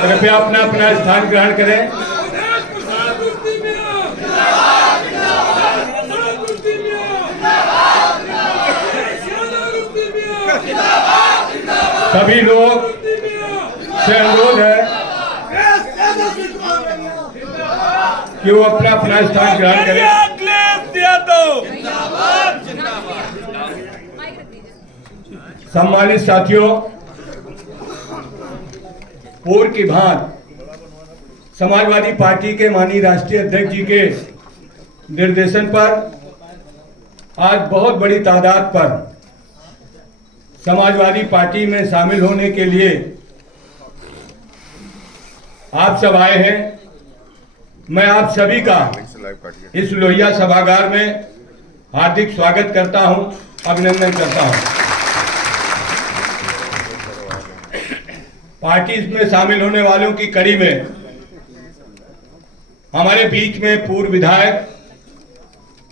कृपया अपना अपना स्थान ग्रहण करें। सभी लोग से अनुरोध है कि वो अपना अपना स्थान ग्रहण करें। सम्मानित साथियों, पूर्व की भांति समाजवादी पार्टी के माननीय राष्ट्रीय अध्यक्ष जी के निर्देशन पर आज बहुत बड़ी तादाद पर समाजवादी पार्टी में शामिल होने के लिए आप सब आए हैं। मैं आप सभी का इस लोहिया सभागार में हार्दिक स्वागत करता हूं, अभिनंदन करता हूं। पार्टी में शामिल होने वालों की कड़ी में हमारे बीच में पूर्व विधायक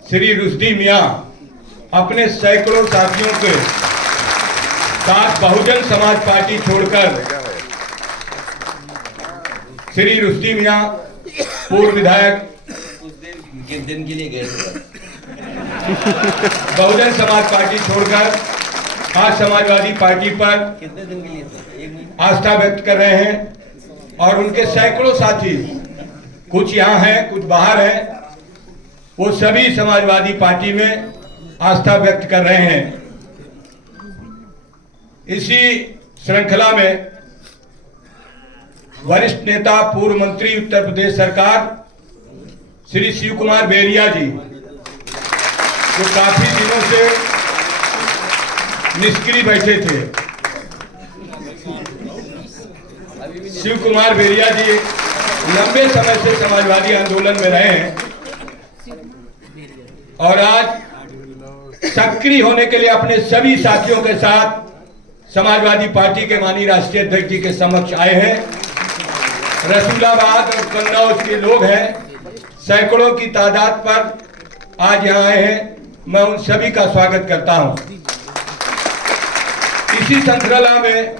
श्री रुश्दी मियां अपने सैकड़ों साथियों के साथ बहुजन समाज पार्टी छोड़कर श्री रुश्दी मियां पूर्व विधायक दिन के लिए गए बहुजन समाज पार्टी छोड़कर आज समाजवादी पार्टी पर कितने दिन के लिए आस्था व्यक्त कर रहे हैं और उनके सैकड़ों साथी, कुछ यहाँ हैं कुछ बाहर हैं, वो सभी समाजवादी पार्टी में आस्था व्यक्त कर रहे हैं। इसी श्रृंखला में वरिष्ठ नेता पूर्व मंत्री उत्तर प्रदेश सरकार श्री शिव कुमार बेरिया जी, जो काफी दिनों से निष्क्रिय बैठे थे, शिव कुमार बेरिया जी लंबे समय से समाजवादी आंदोलन में रहे हैं और आज सक्रिय होने के लिए अपने सभी साथियों के साथ समाजवादी पार्टी के माननीय राष्ट्रीय अध्यक्ष जी के समक्ष आए हैं। रसूलाबाद और कन्नौज के लोग हैं, सैकड़ों की तादाद पर आज यहाँ आए हैं। मैं उन सभी का स्वागत करता हूं। इसी श्रृंखला में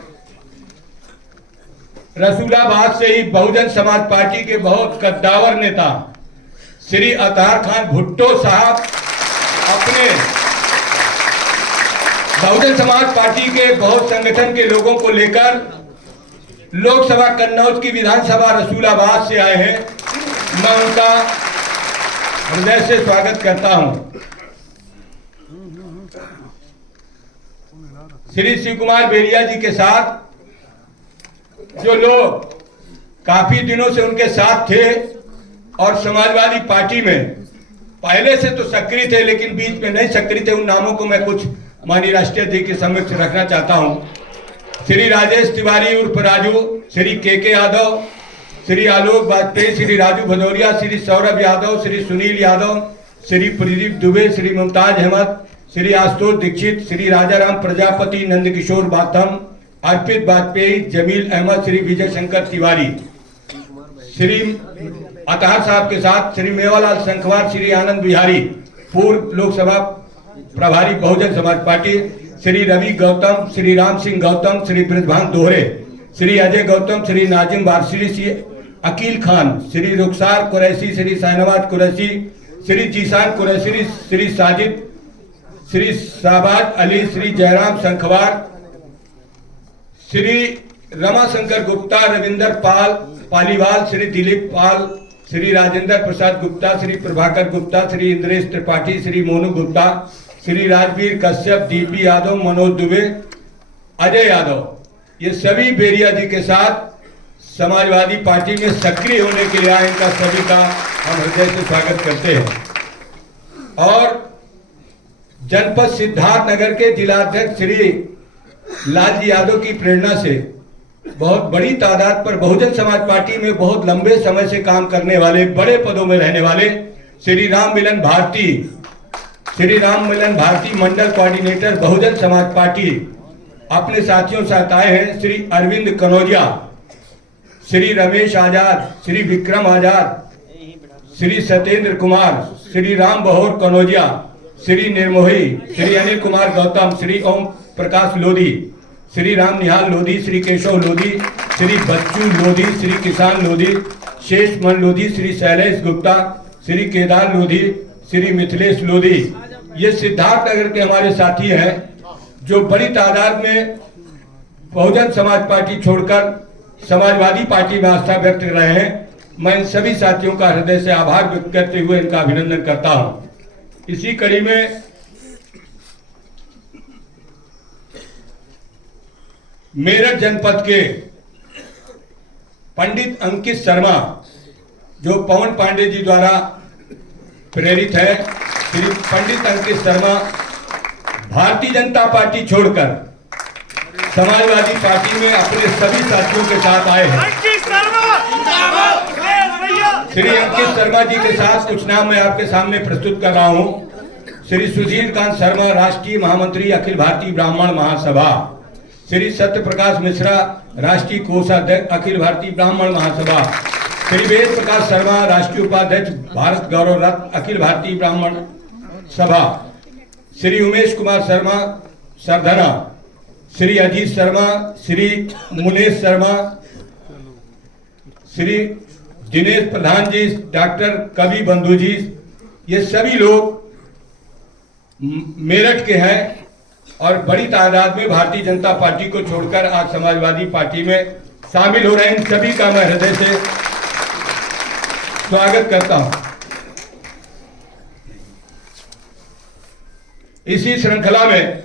रसूलाबाद से ही बहुजन समाज पार्टी के बहुत कद्दावर नेता श्री अतार खान भुट्टो साहब अपने बहुजन समाज पार्टी के बहुत संगठन के लोगों को लेकर लोकसभा कन्नौज की विधानसभा रसूलाबाद से आए हैं। मैं उनका हृदय से स्वागत करता हूं। श्री शिव कुमार बेरिया जी के साथ जो लोग काफी दिनों से उनके साथ थे और समाजवादी पार्टी में पहले से तो सक्रिय थे लेकिन बीच में नहीं सक्रिय थे, उन नामों को मैं कुछ माननीय राष्ट्रीय अध्यक्ष के समक्ष रखना चाहता हूं। श्री राजेश तिवारी उर्फ राजू, श्री के यादव, श्री आलोक वाजपेयी, श्री राजू भदौरिया, श्री सौरभ यादव, श्री सुनील यादव, श्री प्रदीप दुबे, श्री मुमताज अहमद, श्री आशुतोष दीक्षित, श्री राजाराम प्रजापति, नंदकिशोर बाथम, अर्पित वाजपेयी, जमील अहमद, श्री विजय शंकर तिवारी, श्री अतहर साहब के साथ श्री मेवालाल संखवार, श्री आनंद बिहारी पूर्व लोकसभा प्रभारी बहुजन समाज पार्टी, श्री रवि गौतम, श्री राम सिंह गौतम, श्री ब्रजभान दोहरे, श्री अजय गौतम, श्री नाजिम बारसिरी, श्री अकील खान, श्री रुखसार कुरैशी, श्री शाहनवाज कुरैशी, श्री जीशान कुरैशी, श्री साजिद, श्री शाहबाज अली, श्री जयराम संखवार, श्री रमाशंकर गुप्ता, रविंदर पाल पालीवाल, श्री दिलीप पाल, श्री राजेंद्र प्रसाद गुप्ता, श्री प्रभाकर गुप्ता, श्री इंद्रेश त्रिपाठी, श्री मोनू गुप्ता, श्री राजवीर कश्यप, डीपी यादव, मनोज दुबे, अजय यादव, ये सभी बेरिया जी के साथ समाजवादी पार्टी में सक्रिय होने के लिए आए। इनका सभी का हम हृदय से स्वागत करते हैं। और जनपद सिद्धार्थनगर के जिलाध्यक्ष श्री लालजी यादव की प्रेरणा से बहुत बड़ी तादाद पर बहुजन समाज पार्टी में बहुत लंबे समय से काम करने वाले, बड़े पदों में रहने वाले श्री राम मिलन भारती श्री राम मिलन भारती मंडल कोऑर्डिनेटर बहुजन समाज पार्टी अपने साथियों के साथ आए हैं। श्री अरविंद कनौजिया, श्री रमेश आजाद, श्री विक्रम आजाद, श्री सत्येंद्र कुमार, श्री राम बहोर कनौजिया, श्री निर्मोही, श्री अनिल कुमार गौतम, श्री ओम प्रकाश लोधी, श्री राम निहाल लोधी, श्री केशव लोधी, श्री बच्चू लोधी, श्री किसान लोधी, शेष मन लोधी, श्री शैलेश गुप्ता, श्री केदार लोधी, श्री मिथिलेश लोधी। ये सिद्धार्थ नगर के हमारे साथी हैं जो बड़ी तादाद में बहुजन समाज पार्टी छोड़कर समाजवादी पार्टी में आस्था व्यक्त कर रहे हैं। मैं इन सभी साथियों का हृदय से आभार व्यक्त करते हुए इनका अभिनंदन करता हूं। इसी कड़ी में मेरठ जनपद के पंडित अंकित शर्मा, जो पवन पांडे जी द्वारा प्रेरित है, श्री पंडित अंकित शर्मा भारतीय जनता पार्टी छोड़कर समाजवादी पार्टी में अपने सभी साथियों के साथ आए हैं। श्री अंकित शर्मा जी के साथ कुछ नाम मैं आपके सामने प्रस्तुत कर रहा हूं। श्री सुधीर कांत शर्मा, राष्ट्रीय महामंत्री अखिल भारतीय ब्राह्मण महासभा। श्री सत्य प्रकाश मिश्रा, राष्ट्रीय कोषाध्यक्ष अखिल भारतीय ब्राह्मण महासभा। श्री वेद प्रकाश शर्मा, राष्ट्रीय उपाध्यक्ष भारत गौरव रत्न अखिल भारतीय ब्राह्मण सभा। श्री उमेश कुमार शर्मा सरधना, श्री अजीत शर्मा, श्री मुनेश शर्मा, श्री दिनेश प्रधान जी, डॉक्टर कवि बंधु जी, ये सभी लोग मेरठ के हैं और बड़ी तादाद में भारतीय जनता पार्टी को छोड़कर आज समाजवादी पार्टी में शामिल हो रहे हैं। इन सभी का मैं हृदय से स्वागत करता हूं। इसी श्रृंखला में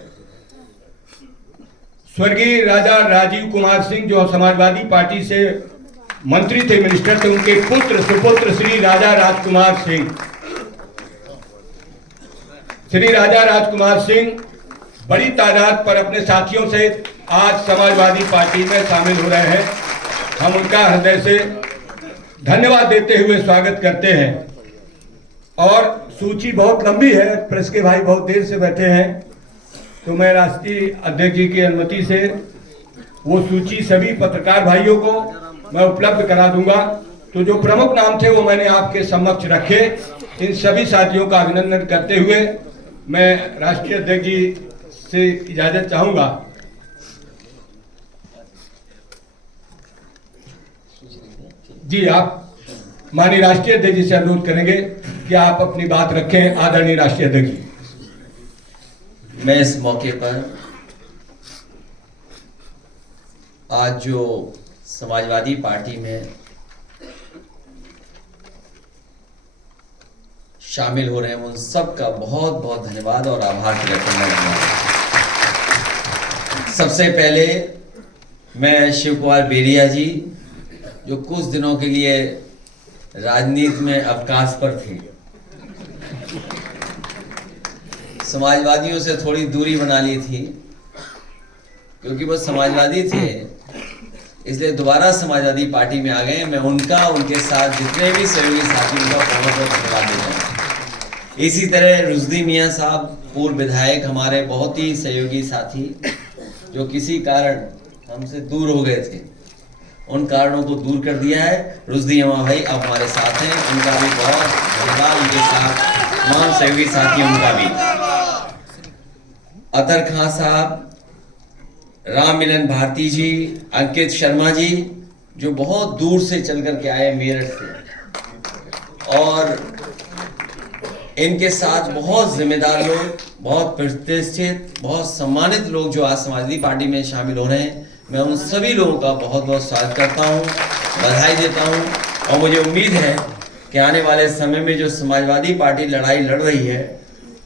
स्वर्गीय राजा राजीव कुमार सिंह, जो समाजवादी पार्टी से मंत्री थे, मिनिस्टर थे, उनके पुत्र सुपुत्र श्री राजा राजकुमार सिंह। श्री राजा राजकुमार सिंह बड़ी तादाद पर अपने साथियों से आज समाजवादी पार्टी में शामिल हो रहे हैं। हम उनका हृदय से धन्यवाद देते हुए स्वागत करते हैं। और सूची बहुत लंबी है, प्रेस के भाई बहुत देर से बैठे हैं, तो मैं राष्ट्रीय अध्यक्ष जी की अनुमति से वो सूची सभी पत्रकार भाइयों को मैं उपलब्ध करा दूंगा। तो जो प्रमुख नाम थे वो मैंने आपके समक्ष रखे। इन सभी साथियों का अभिनंदन करते हुए मैं राष्ट्रीय अध्यक्ष जी से इजाजत चाहूंगा। जी, आप माननीय राष्ट्रीय अध्यक्ष जी से अनुरोध करेंगे कि आप अपनी बात रखें। आदरणीय राष्ट्रीय अध्यक्ष जी, मैं इस मौके पर आज जो समाजवादी पार्टी में शामिल हो रहे हैं उन सब का बहुत बहुत धन्यवाद और आभार व्यक्त करना चाहता हूं। सबसे पहले मैं शिव कुमार बेरिया जी, जो कुछ दिनों के लिए राजनीति में अवकाश पर थे, समाजवादियों से थोड़ी दूरी बना ली थी क्योंकि वो समाजवादी थे, इसलिए दोबारा समाजवादी पार्टी में आ गए। मैं उनका, उनके साथ जितने भी सहयोगी साथी, उनका बहुत बहुत धन्यवाद देता हूँ। इसी तरह रुश्दी मियाँ साहब, पूर्व विधायक, हमारे बहुत ही सहयोगी साथी, जो किसी कारण हमसे दूर हो गए थे, उन कारणों को दूर कर दिया है। रुश्दी अम्मा भाई अब हमारे साथ हैं, उनका भी बहुत धन्यवाद। उनके साथ तमाम सहयोगी साथी, उनका भी। अतर खां साहब, राम मिलन भारती जी, अंकित शर्मा जी, जो बहुत दूर से चल करके आए मेरठ से, और इनके साथ बहुत जिम्मेदार लोग, बहुत प्रतिष्ठित, बहुत सम्मानित लोग जो आज समाजवादी पार्टी में शामिल हो रहे हैं, मैं उन सभी लोगों का बहुत बहुत स्वागत करता हूं, बधाई देता हूं। और मुझे उम्मीद है कि आने वाले समय में जो समाजवादी पार्टी लड़ाई लड़ रही है,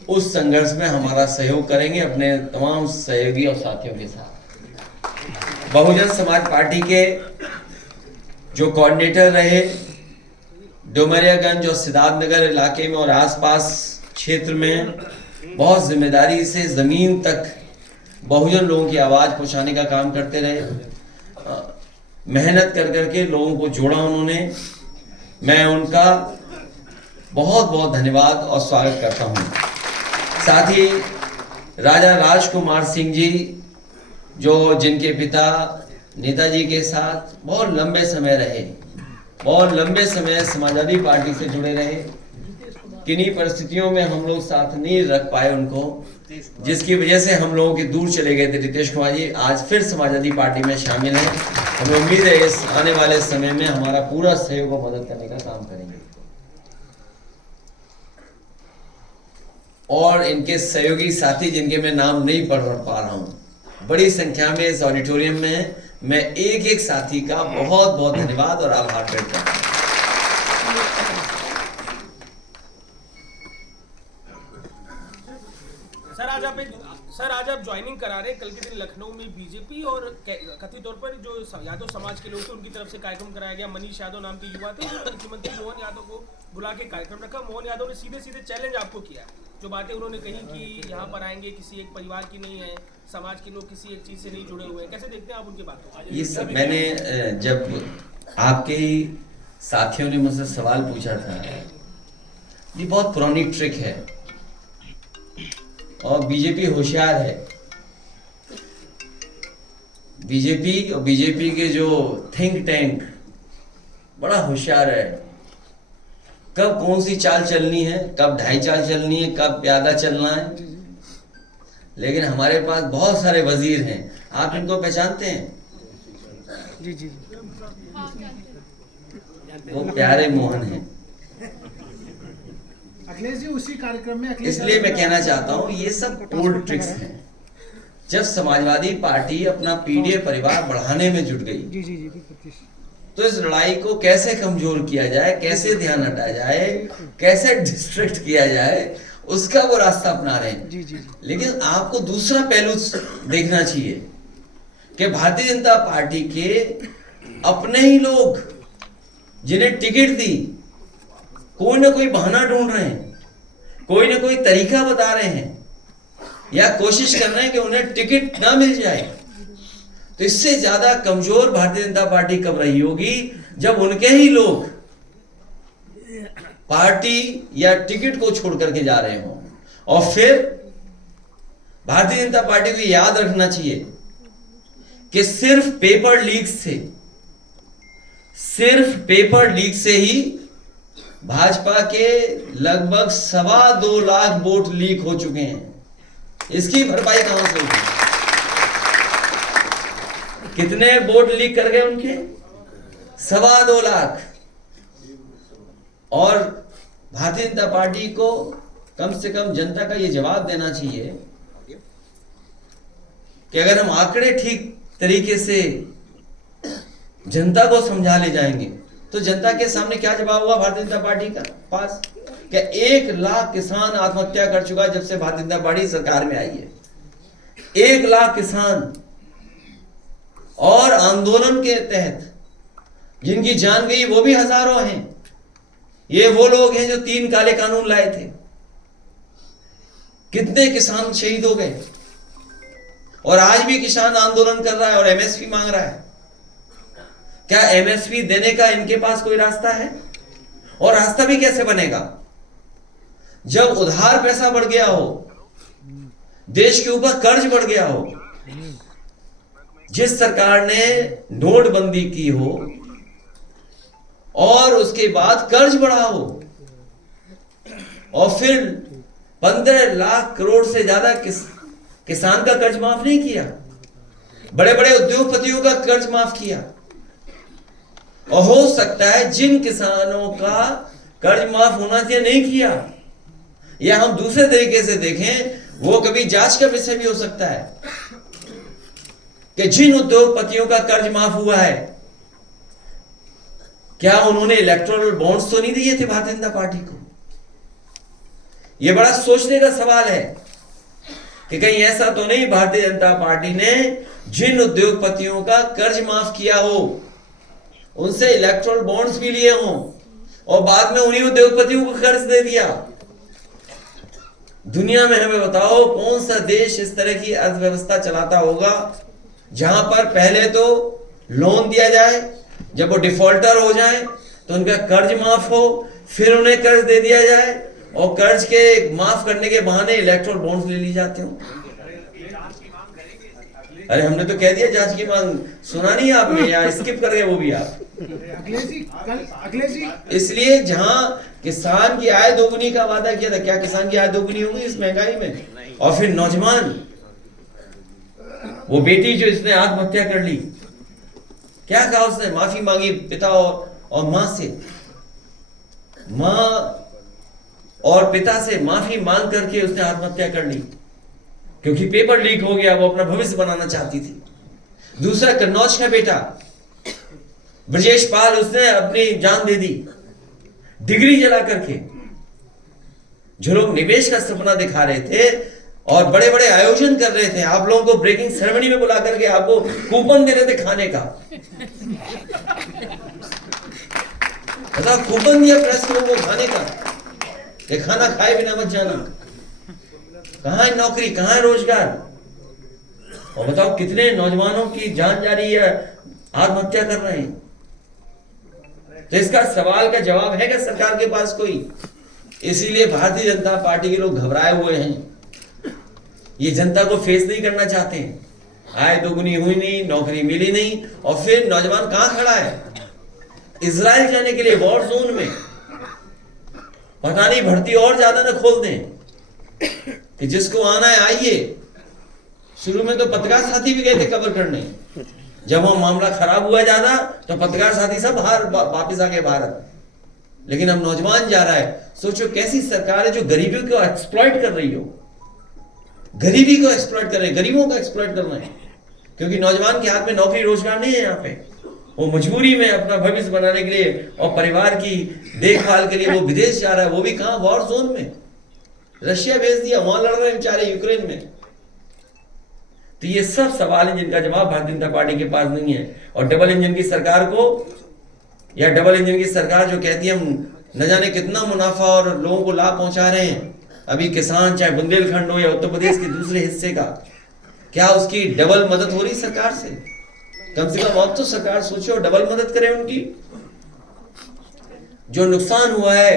उस संघर्ष में हमारा सहयोग करेंगे अपने तमाम सहयोगी और साथियों के साथ। बहुजन समाज पार्टी के जो कोऑर्डिनेटर रहे, डुमरियागंज और सिद्धार्थनगर इलाके में और आसपास क्षेत्र में बहुत जिम्मेदारी से जमीन तक बहुजन लोगों की आवाज पहुंचाने का काम करते रहे, मेहनत कर करके लोगों को जोड़ा उन्होंने। मैं उनका बहुत बहुत धन्यवाद और स्वागत करता हूं। साथ ही राजा राजकुमार सिंह जी, जो जिनके पिता नेताजी के साथ बहुत लंबे समय रहे, बहुत लंबे समय समाजवादी पार्टी से जुड़े रहे। किन्हीं परिस्थितियों में हम लोग साथ नहीं रख पाए उनको, जिसकी वजह से हम लोगों के दूर चले गए थे। रितेश कुमार जी आज फिर समाजवादी पार्टी में शामिल हैं। हमें उम्मीद है इस आने वाले समय में हमारा पूरा सहयोग और मदद करने का काम करेंगे। और इनके सहयोगी साथी जिनके मैं नाम नहीं पढ़ पा रहा हूँ, बड़ी संख्या में इस ऑडिटोरियम में है। मैं एक एक साथी का बहुत बहुत धन्यवाद और आभार व्यक्त करता हूँ। सर आज आप ज्वाइनिंग करा रहे हैं। कल के दिन लखनऊ में बीजेपी और कथित तौर पर जो यादव समाज के लोग थे उनकी तरफ से कार्यक्रम कराया गया। मनीष यादव नाम के युवा थे, उन्होंने मुख्यमंत्री मोहन यादव को बुला के कार्यक्रम रखा। मोहन यादव ने सीधे सीधे चैलेंज आपको किया। जो बातें उन्होंने कही कि यहाँ पर आएंगे किसी एक परिवार की नहीं है, समाज के लोग किसी एक चीज से नहीं जुड़े हुए हैं, कैसे देखते हैं आप उनकी बातों को? ये सब मैंने जब आपके ही साथियों ने मुझसे सवाल पूछा था, ये बहुत पुरानी ट्रिक है और बीजेपी होशियार है। बीजेपी और बीजेपी के जो थिंक टैंक बड़ा होशियार है। कब कौन सी चाल चलनी है, कब ढाई चाल चलनी है, कब प्यादा चलना है। लेकिन हमारे पास बहुत सारे वजीर हैं, आप इनको पहचानते हैं? जी जी वो प्यारे मोहन हैं। अखिलेश जी उसी कार्यक्रम में इसलिए मैं कहना चाहता हूं ये सब ओल्ड ट्रिक्स हैं। जब समाजवादी पार्टी अपना पीडीए परिवार बढ़ाने में जुट गई, जी जी जी, तो इस लड़ाई को कैसे कमजोर किया जाए, कैसे ध्यान हटाया जाए, कैसे डिस्ट्रैक्ट किया जाए, उसका वो रास्ता अपना रहे हैं। जी जी। लेकिन आपको दूसरा पहलू देखना चाहिए कि भारतीय जनता पार्टी के अपने ही लोग जिन्हें टिकट दी, कोई ना कोई बहाना ढूंढ रहे हैं, कोई ना कोई तरीका बता रहे हैं या कोशिश कर रहे हैं कि उन्हें टिकट ना मिल जाए। तो इससे ज्यादा कमजोर भारतीय जनता पार्टी कब रही होगी, जब उनके ही लोग पार्टी या टिकट को छोड़ करके जा रहे हों। और फिर भारतीय जनता पार्टी को याद रखना चाहिए कि सिर्फ पेपर लीक से ही भाजपा के लगभग 2.25 लाख वोट लीक हो चुके हैं। इसकी भरपाई कहां से होगी? कितने वोट लीक कर गए उनके? 2.25 लाख। और भारतीय जनता पार्टी को कम से कम जनता का यह जवाब देना चाहिए कि अगर हम आंकड़े ठीक तरीके से जनता को समझा ले जाएंगे तो जनता के सामने क्या जवाब हुआ भारतीय जनता पार्टी का पास? क्या 1 लाख किसान आत्महत्या कर चुका जब से भारतीय जनता पार्टी सरकार में आई है। 1 लाख किसान। और आंदोलन के तहत जिनकी जान गई वो भी हजारों हैं। ये वो लोग हैं जो 3 काले कानून लाए थे। कितने किसान शहीद हो गए। और आज भी किसान आंदोलन कर रहा है और एमएसपी मांग रहा है। क्या एमएसपी देने का इनके पास कोई रास्ता है? और रास्ता भी कैसे बनेगा जब उधार पैसा बढ़ गया हो, देश के ऊपर कर्ज बढ़ गया हो, जिस सरकार ने नोटबंदी की हो और उसके बाद कर्ज बढ़ा हो और फिर 15 लाख करोड़ से ज्यादा किसान का कर्ज माफ नहीं किया, बड़े बड़े उद्योगपतियों का कर्ज माफ किया। और हो सकता है जिन किसानों का कर्ज माफ होना चाहिए नहीं किया, या हम दूसरे तरीके से देखें वो कभी जांच का विषय भी हो सकता है कि जिन उद्योगपतियों का कर्ज माफ हुआ है, क्या उन्होंने इलेक्टोरल बॉन्ड्स तो नहीं दिए थे भारतीय जनता पार्टी को? यह बड़ा सोचने का सवाल है कि कहीं ऐसा तो नहीं भारतीय जनता पार्टी ने जिन उद्योगपतियों का कर्ज माफ किया हो उनसे इलेक्टोरल बॉन्ड्स भी लिए हों और बाद में उन्हीं उद्योगपतियों को कर्ज दे दिया। दुनिया में हमें बताओ कौन सा देश इस तरह की अर्थव्यवस्था चलाता होगा जहां पर पहले तो लोन दिया जाए, जब वो डिफॉल्टर हो जाए तो उनका कर्ज माफ हो, फिर उन्हें कर्ज दे दिया जाए और कर्ज के माफ करने के बहाने इलेक्टोरल बॉन्ड्स ले ली जाते हो। अरे हमने तो कह दिया जांच की मांग, सुना नहीं आपने या स्किप कर गए वो भी आप? अखिलेश जी इसलिए जहां किसान की आय दोगुनी का वादा किया था, क्या किसान की आय दोगुनी होगी इस महंगाई में? और फिर नौजवान, वो बेटी जो इसने आत्महत्या कर ली, क्या कहा उसने? माफी मांगी पिता और मां से, मां और पिता से माफी मांग करके उसने आत्महत्या कर ली, क्योंकि पेपर लीक हो गया, वो अपना भविष्य बनाना चाहती थी। दूसरा कन्नौज का बेटा ब्रजेश पाल, उसने अपनी जान दे दी डिग्री जला करके। जो लोग निवेश का सपना दिखा रहे थे और बड़े बड़े आयोजन कर रहे थे, आप लोगों को ब्रेकिंग सेरेमनी में बुला करके आपको कूपन दे रहे थे खाने का, बताओ, कूपन दिया प्रेस को खाने का, ये खाना खाए बिना मत जाना। कहां है नौकरी, कहां है रोजगार? और बताओ कितने नौजवानों की जान जा रही है, आत्महत्या कर रहे हैं। तो इसका सवाल का जवाब है क्या सरकार के पास कोई? इसीलिए भारतीय जनता पार्टी के लोग घबराए हुए हैं, ये जनता को फेस नहीं करना चाहते हैं। आय दोगुनी हुई नहीं, नौकरी मिली नहीं, और फिर नौजवान कहां खड़ा है? इजराइल जाने के लिए वॉर जोन में। पता नहीं भर्ती और ज्यादा न खोल दें कि जिसको आना है आइए। शुरू में तो पत्रकार साथी भी गए थे कवर करने, जब वो मामला खराब हुआ ज्यादा तो पत्रकार साथी सब वापस आ गए भारत। लेकिन अब नौजवान जा रहा है। सोचो कैसी सरकार है जो गरीबी को एक्सप्लॉइट कर रही हो, गरीबी को एक्सप्लॉइट कर रहे हैं, गरीबों को एक्सप्लॉइट कर रहे हैं, क्योंकि नौजवान के हाथ में नौकरी रोजगार नहीं है। यहाँ पे वो मजबूरी में अपना भविष्य बनाने के लिए और परिवार की देखभाल के लिए वो विदेश जा रहा है, वो भी कहां? वॉर जोन में। रशिया भेज दिया, वहां लड़ रहे हैं बेचारे यूक्रेन में। तो ये सब सवाल हैं जिनका जवाब भारतीय जनता पार्टी के पास नहीं है। और डबल इंजन की सरकार को, या डबल इंजन की सरकार जो कहती है हम न जाने कितना मुनाफा और लोगों को लाभ पहुंचा रहे हैं, अभी किसान चाहे बुंदेलखंड हो या उत्तर प्रदेश के दूसरे हिस्से का, क्या उसकी डबल मदद हो रही सरकार से? कम से कम अब तो सरकार सोचो, डबल मदद करे उनकी। जो नुकसान हुआ है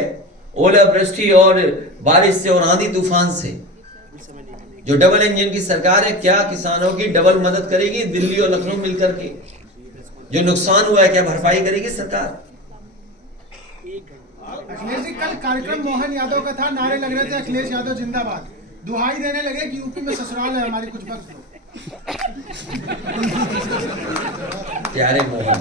ओलावृष्टि और बारिश से और आंधी तूफान से, जो डबल इंजन की सरकार है, क्या किसानों की डबल मदद करेगी? दिल्ली और लखनऊ मिलकर के जो नुकसान हुआ है, क्या भरपाई करेगी सरकार? अखिलेश जी कल कार्यक्रम मोहन यादव का था, नारे लग रहे थे अखिलेश यादव जिंदाबाद, दुहाई देने लगे कि यूपी में ससुराल है हमारी कुछ वक्त। प्यारे मोहन,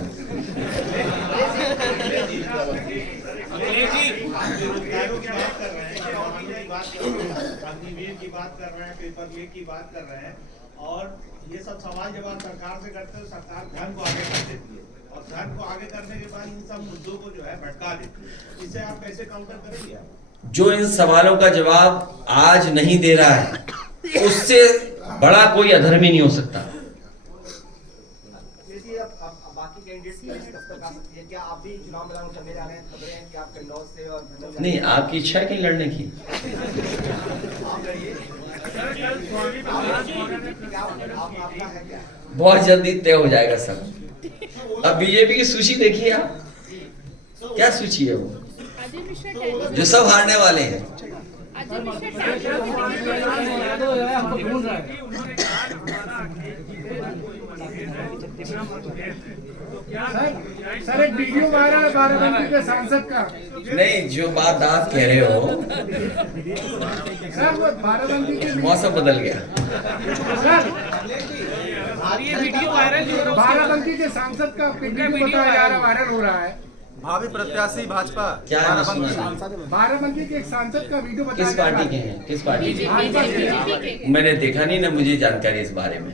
अग्निवीर की बात कर रहे हैं, पेपर लीक की बात कर रहे हैं, और ये सब सवाल जब आप सरकार से करते हो, सरकार धन को आगे कर देती है, और धन को आगे करने के बाद इन सब मुद्दों को जो है भटका देती है। इसे आप कैसे काउंटर करेंगे? जो इन सवालों का जवाब आज नहीं दे रहा है, उससे बड़ा कोई अधर्मी नहीं हो सकता। बाकी कैंडिडेट्स की लिस्ट कब तक आ सकती है? क्या आप भी चुनाव मैदान में चलने जा रहे हैं? खबरें हैं कि आप कन्नौज से और धनौजा नहीं, आपकी इच्छा है कहीं लड़ने की? आप लड़िए। आपका है क्या? बहुत जल्दी तय हो जाएगा सब। अब बीजेपी की सूची देखिए आप, क्या सूची है वो, जो सब हारने वाले हैं। सर एक वीडियो वायरल है बाराबंकी के सांसद का। नहीं, जो बात आप कह रहे हो, सर वो बाराबंकी के मौसम बदल गया। सर ये वीडियो वायरल हो रहा है, बाराबंकी के सांसद का वीडियो बताया जा रहा है, वायरल हो रहा है। भावी प्रत्याशी भाजपा क्या है, मैं सुना नहीं। बाराबंकी के एक सांसद का वीडियो बताया किस जा रहा पार्टी के है। हैं? किस पार्टी के? भाजपा के। मैंने देखा नहीं ना, मुझे जानकारी इस बारे में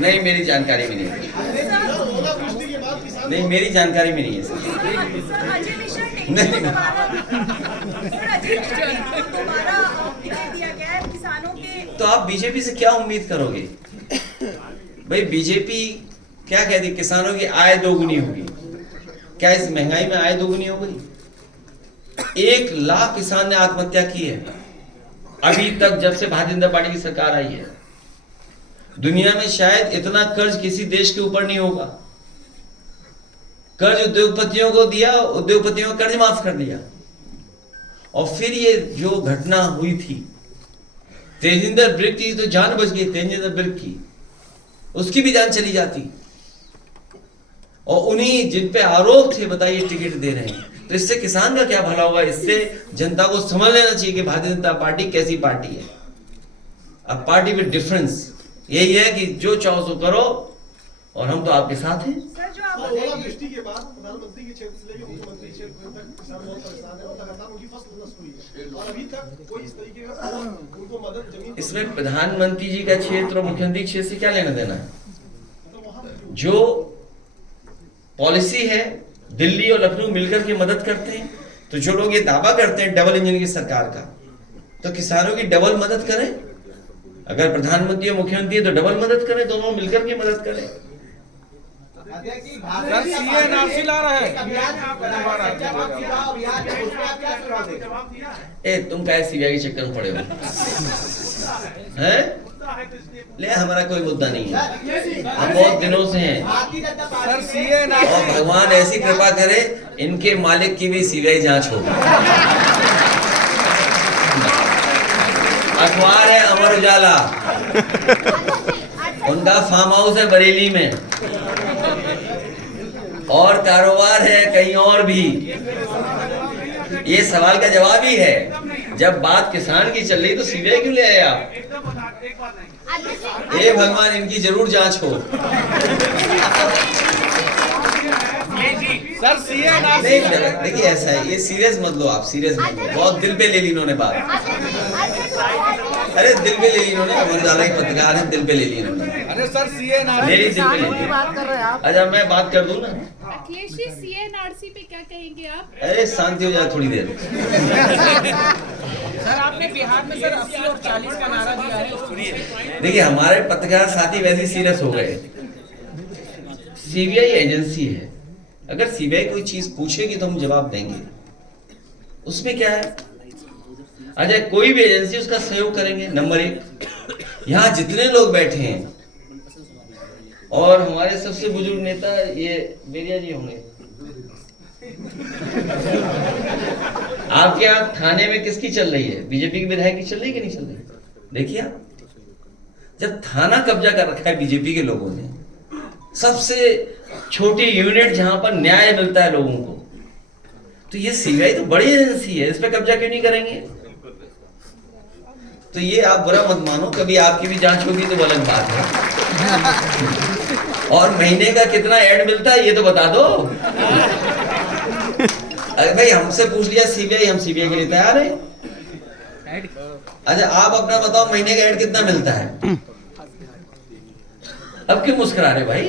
नहीं, मेरी जानकारी में नहीं है। नहीं, मेरी जानकारी में नहीं है सर। नहीं, तो आप बीजेपी से क्या उम्मीद करोगे भाई? बीजेपी क्या कहती? किसानों की आय दोगुनी होगी। क्या इस महंगाई में आय दोगुनी हो गई? 1 लाख किसान ने आत्महत्या की है अभी तक, जब से भारतीय जनता पार्टी की सरकार आई है। दुनिया में शायद इतना कर्ज किसी देश के ऊपर नहीं होगा। कर्ज उद्योगपतियों को दिया, उद्योगपतियों का कर्ज माफ कर दिया। और फिर ये जो घटना हुई थी तेजिंदर ब्रिक की, तो जान बच गई तेजिंदर ब्रिक की, उसकी भी जान चली जाती। और उन्हीं जिन पे आरोप थे बताइए टिकट दे रहे हैं, तो इससे किसान का क्या भला होगा? इससे जनता को समझ लेना चाहिए कि भारतीय जनता पार्टी कैसी पार्टी है। अब पार्टी विद डिफरेंस यही है कि जो चाहो सो करो और हम तो आपके साथ हैं। ओलावृष्टि के बाद प्रधानमंत्री के क्षेत्र से लेकर मुख्यमंत्री क्षेत्र तक किसान बहुत परेशान है और लगातार उनकी फसल नष्ट हुई है और अभी तक कोई इस तरीके का उनको मदद जमीन। इसमें प्रधानमंत्री जी का क्षेत्र और मुख्यमंत्री क्षेत्र से क्या लेना देना है? जो पॉलिसी है दिल्ली और लखनऊ मिलकर के मदद करते हैं। तो जो लोग ये दावा करते हैं डबल इंजन की सरकार का, तो किसानों की डबल मदद करें। अगर प्रधानमंत्री और मुख्यमंत्री है तो डबल मदद करें, दोनों मिलकर के मदद करें। सर CNRC ला रहा है। तुम क्या सीबीआई के चक्कर में पड़े हो? हैं? ले हमारा कोई मुद्दा नहीं है, हम बहुत दिनों से हैं। और भगवान ऐसी कृपा करे इनके मालिक की भी सीबीआई जांच हो। अखबार है अमर उजाला, उनका फार्म हाउस है बरेली में और कारोबार है कहीं और भी। ये सवाल का जवाब ही है। जब बात किसान की चल रही तो सीबीआई क्यों ले आए आप? ये भगवान इनकी जरूर जांच हो। सर CNRC देखिए ऐसा है, ये सीरियस मत लो आप, सीरियस मत लो। बहुत दिल पे ले ली इन्होंने बात। अरे दिल पे ले ली इन्होंने, अमर उजाला के पत्रकार हैं, दिल पे ले ली इन्होंने। अरे सर CNRC ले ली दिल पे ले ली। बात कर रहे हैं आप। अच्छा मैं बात कर दूं ना? अखिलेश जी CNRC पे क्या कहेंगे आप? अरे शांति हो जाए थोड़ी देर। सर आपने बिहार में सर 80 और 40 का नारा दिया है। देखिए हमारे पत्रकार साथी वैसे सीरियस हो गए। सीबीआई एजेंसी है, अगर सीबीआई कोई चीज पूछेगी तो हम जवाब देंगे, उसमें क्या है? अच्छा कोई भी एजेंसी उसका सहयोग करेंगे। नंबर 1, यहाँ जितने लोग बैठे हैं और हमारे सबसे बुजुर्ग नेता ये बेरिया जी होंगे। आपके यहाँ थाने में किसकी चल रही है? बीजेपी की विधायक की चल रही है कि नहीं चल रही? देखिए आप, जब थाना कब्जा कर रखा है बीजेपी के लोगों ने, सबसे छोटी यूनिट जहां पर न्याय मिलता है लोगों को, तो ये सीबीआई तो बड़ी एजेंसी है, इस पे कब्जा क्यों नहीं करेंगे? तो ये आप बुरा मत मानो, कभी आपकी भी जांच होगी तो अलग बात है। और महीने का कितना ऐड मिलता है ये तो बता दो। अरे भाई हमसे पूछ लिया सीबीआई, हम सीबीआई के लिए तैयार है। अच्छा आप अपना बताओ महीने का ऐड कितना मिलता है? अब क्यों मुस्कुरा रहे भाई?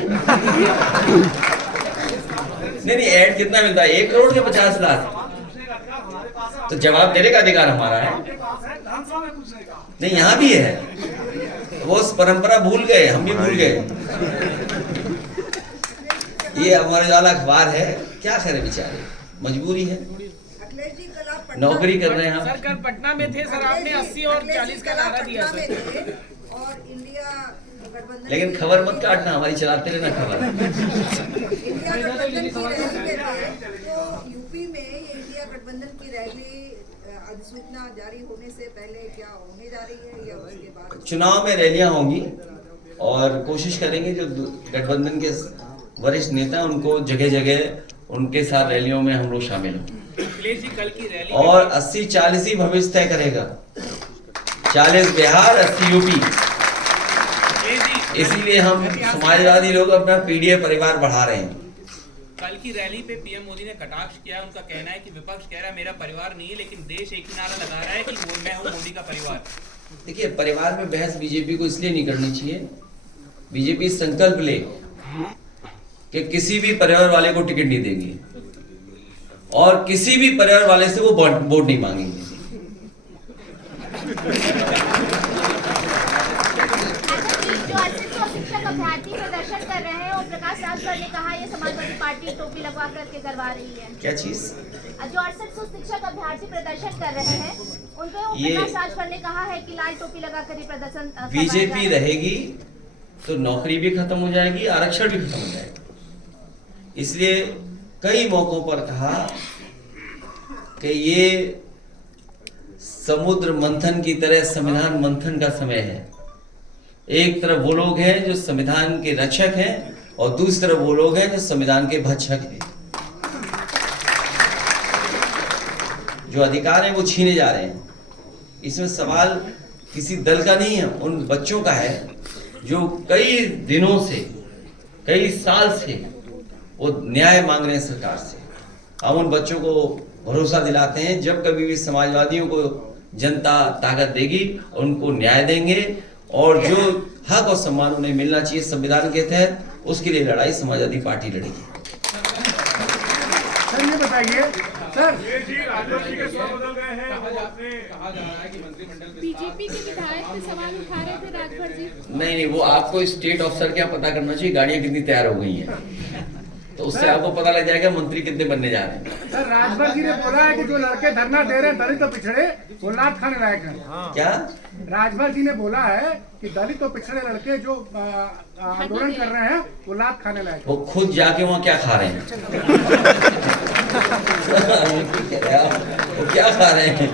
नहीं ऐड कितना मिलता है? 1 करोड़ के 50 लाख? तो जवाब देने का अधिकार हमारा है। नहीं यहाँ भी है, वो परंपरा भूल गए, हम भी भूल गए। ये अमर उजाला अखबार है, क्या करे बेचारे, मजबूरी है, नौकरी कर रहे हैं हम। सर कल पटना में थे सर, आपने 80 और 40 का नारा दिया सर। और इंडिया गठबंधन, लेकिन खबर मत काटना, हमारी चलाते रहना खबर। इंडिया गठबंधन की रैली तो यूपी में ये इंडिया गठबंधन की रैली अधिसूचना जारी होने से पहले क्या होने जा रही है या उसके बाद? चुनाव में रैलियां होंगी और कोशिश करेंगे जो गठबंधन के वरिष्ठ नेता उनको जगह जगह उनके साथ रैलियों में हम लोग शामिल हों। कल की रैली और 80-40 ही भविष्य तय करेगा। 40 बिहार, 80 यूपी। इसीलिए हम समाजवादी लोग अपना पीडीए परिवार बढ़ा रहे हैं। कल की रैली पे पीएम मोदी ने कटाक्ष किया। उनका कहना है कि विपक्ष कह रहा है मेरा परिवार नहीं है, लेकिन देश एक ही नारा लगा रहा है कि मैं हूं मोदी का परिवार। देखिए परिवार में बहस बीजेपी को इसलिए नहीं करनी चाहिए। बीजेपी संकल्प ले कि किसी भी परिवार वाले को टिकट नहीं देगी और किसी भी परिवार वाले से वो वोट नहीं मांगेंगे। शिक्षक अभ्यर्थी प्रदर्शन कर रहे हैं और प्रकाश राजभर ने कहा ये समाजवादी पार्टी टोपी लगवा करके करवा रही है। क्या चीज? जो 6800 शिक्षक अभ्यर्थी प्रदर्शन कर रहे हैं उन पे प्रकाश राजभर ने कहा है कि लाल टोपी लगा कर ही प्रदर्शन। बीजेपी रहेगी तो नौकरी भी खत्म हो जाएगी, आरक्षण भी खत्म हो जाएगा। इसलिए कई मौकों पर कहा कि ये समुद्र मंथन की तरह संविधान मंथन का समय है। एक तरफ वो लोग हैं जो संविधान के रक्षक हैं और दूसरी तरफ वो लोग हैं जो संविधान के भक्षक हैं। जो अधिकार हैं वो छीने जा रहे हैं। इसमें सवाल किसी दल का नहीं है, उन बच्चों का है जो कई दिनों से, कई साल से वो न्याय मांग रहे हैं सरकार से। हम उन बच्चों को भरोसा दिलाते हैं जब कभी भी समाजवादियों को जनता ताकत देगी उनको न्याय देंगे और जो हक और सम्मान उन्हें मिलना चाहिए संविधान के तहत, उसके लिए लड़ाई समाजवादी पार्टी लड़ेगी। सर ये बताइए सर, बीजेपी के विधायक पे सवाल उठा रहे थे राजभर जी। नहीं, वो आपको स्टेट ऑफिसर क्या पता करना चाहिए गाड़ियां कितनी तैयार हो गई हैं, तो उससे आपको पता लग जाएगा मंत्री कितने बनने जा रहे हैं। सर राजभर जी ने बोला है कि जो लड़के धरना दे रहे हैं दलित और पिछड़े वो लात खाने लायक हैं। क्या राजभर जी ने बोला है कि दलित और पिछड़े लड़के जो आंदोलन कर रहे हैं वो लात खाने लायक। वो खुद जाके वहाँ क्या खा रहे हैं? वो क्या खा रहे हैं?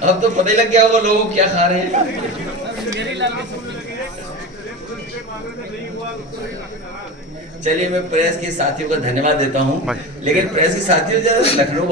अब तो पता ही लग गया होगा लोगों को क्या खा रहे हैं। चलिए मैं प्रेस के साथियों का धन्यवाद देता हूँ, लेकिन प्रेस के साथियों जरा लखनऊ